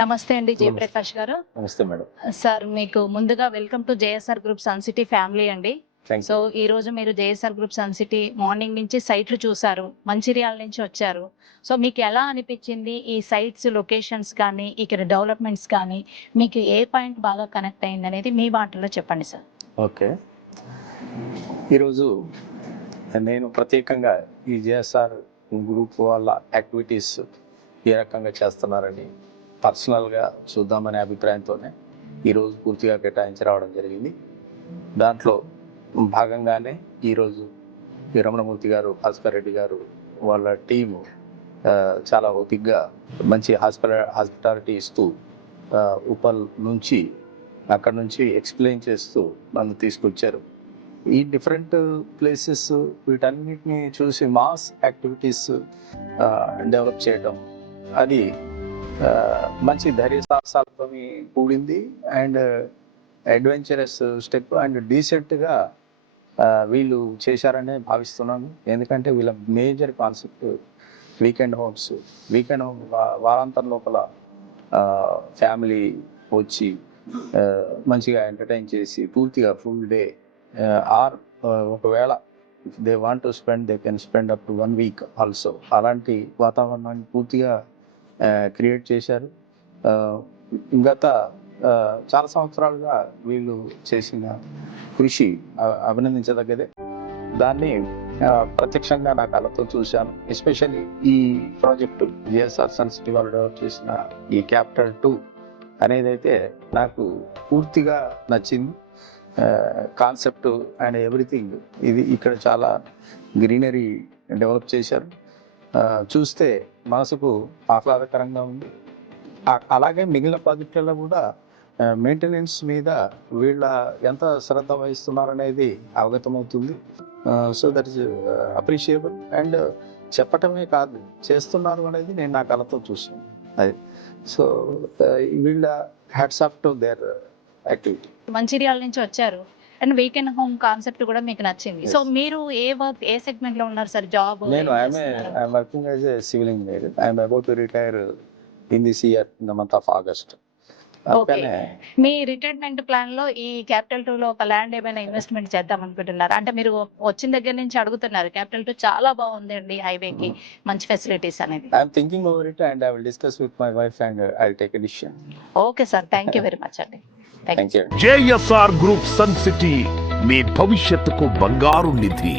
నమస్తే అండి నమస్తే. జయప్రకాష్ గారు. నమస్తే మేడం. సార్ మీకు ముందుగా welcome to JSR group sun city family అండి. Thank so you. ఈ రోజు మీరు JSR group sun city morning నుంచి సైట్లు చూసారు, మంచిర్యాల నుంచి వచ్చారు. సో మీకు ఎలా అనిపించింది ఈ సైట్స్, లొకేషన్స్ కానీ, ఇక్కడ డెవలప్మెంట్స్ కానీ మీకు ఏ పాయింట్ బాగా కనెక్ట్ అయింది అనేది మీ మాటల్లో చెప్పండి సార్. ఓకే. ఈరోజు నేను ప్రత్యేకంగా ఈ జేఎస్ఆర్ గ్రూప్ వాళ్ళ యాక్టివిటీస్ ఏ రకంగా చేస్తున్నారని పర్సనల్గా చూద్దామనే అభిప్రాయంతోనే ఈరోజు పూర్తిగా కేటాయించి రావడం జరిగింది. దాంట్లో భాగంగానే ఈరోజు ఈ రమణమూర్తి గారు, భాస్కర్ రెడ్డి గారు వాళ్ళ టీము చాలా ఓపికగా మంచి హాస్పిటాలిటీ ఇస్తూ ఉపల్ నుంచి అక్కడ నుంచి ఎక్స్ప్లెయిన్ చేస్తూ నన్ను తీసుకొచ్చారు. ఈ డిఫరెంట్ ప్లేసెస్ వీటన్నిటిని చూసి మాస్ యాక్టివిటీస్ డెవలప్ చేయడం అది మంచి ధైర్య సాహసాలతో కూడింది అండ్ అడ్వెంచరస్ స్టెప్ అండ్ డీసెంట్గా వీళ్ళు చేశారనే భావిస్తున్నాను. ఎందుకంటే వీళ్ళ major concept weekend homes. Weekend home వారాంతం లోపల ఫ్యామిలీ వచ్చి మంచిగా ఎంటర్టైన్ చేసి పూర్తిగా ఫుల్ డే ఆర్ ఒకవేళ if they want to spend they can spend up to 1 week also. అలాంటి వాతావరణాన్ని పూర్తిగా క్రియేట్ చేశారు. గత చాలా సంవత్సరాలుగా వీళ్ళు చేసిన కృషి అభినందించదగ్గదే. దాన్ని ప్రత్యక్షంగా నా కళ్ళతో చూశాను. ఎస్పెషల్లీ ఈ ప్రాజెక్టు జిఎస్ఆర్ సన్ సిటీ వాళ్ళు డెవలప్ చేసిన ఈ క్యాపిటల్ 2 అనేది అయితే నాకు పూర్తిగా నచ్చింది. కాన్సెప్ట్ అండ్ ఎవ్రీథింగ్ ఇది ఇక్కడ చాలా గ్రీనరీ డెవలప్ చేశారు. చూస్తే మనసుకు ఆహ్లాదకరంగా ఉంది. అలాగే మిగిలిన ప్రాజెక్టులలో కూడా మెయింటెనెన్స్ మీద వీళ్ళ ఎంత శ్రద్ధ వహిస్తున్నారనేది అవగతమవుతుంది. So that is appreciable and చెప్పటమే కాదు చేస్తున్నారు అనేది నేను నా కళతో చూసాను. అది సో వీళ్ళ hats off to their activity. Mancherial నుంచి వచ్చారు అండ్ వీకెండ్ హోమ్ కాన్సెప్ట్ కూడా మీకు నచ్చింది. సో మీరు ఏ సెగ్మెంట్ లో ఉన్నారు సార్? జాబ్? నేను I'm working as a civil engineer. I'm about to retire in this year in the month of August. Me retirement plan లో ఈ క్యాపిటల్ 2 లో ఒక ల్యాండ్ ఏమైనా ఇన్వెస్ట్మెంట్ చేద్దాం అనుకుంటున్నారు? అంటే మీరు వచ్చిన దగ్గర నుంచి అడుగుతున్నారు, క్యాపిటల్ 2 చాలా బాగుందండి, హైవేకి మంచి ఫెసిలిటీస్ అనేది. I'm thinking over it and I will discuss with my wife and I will take a decision. Okay sir, thank you very much అండి. Thank you. JSR group sun city మీ భవిష్యత్తుకు బంగారు నిధి.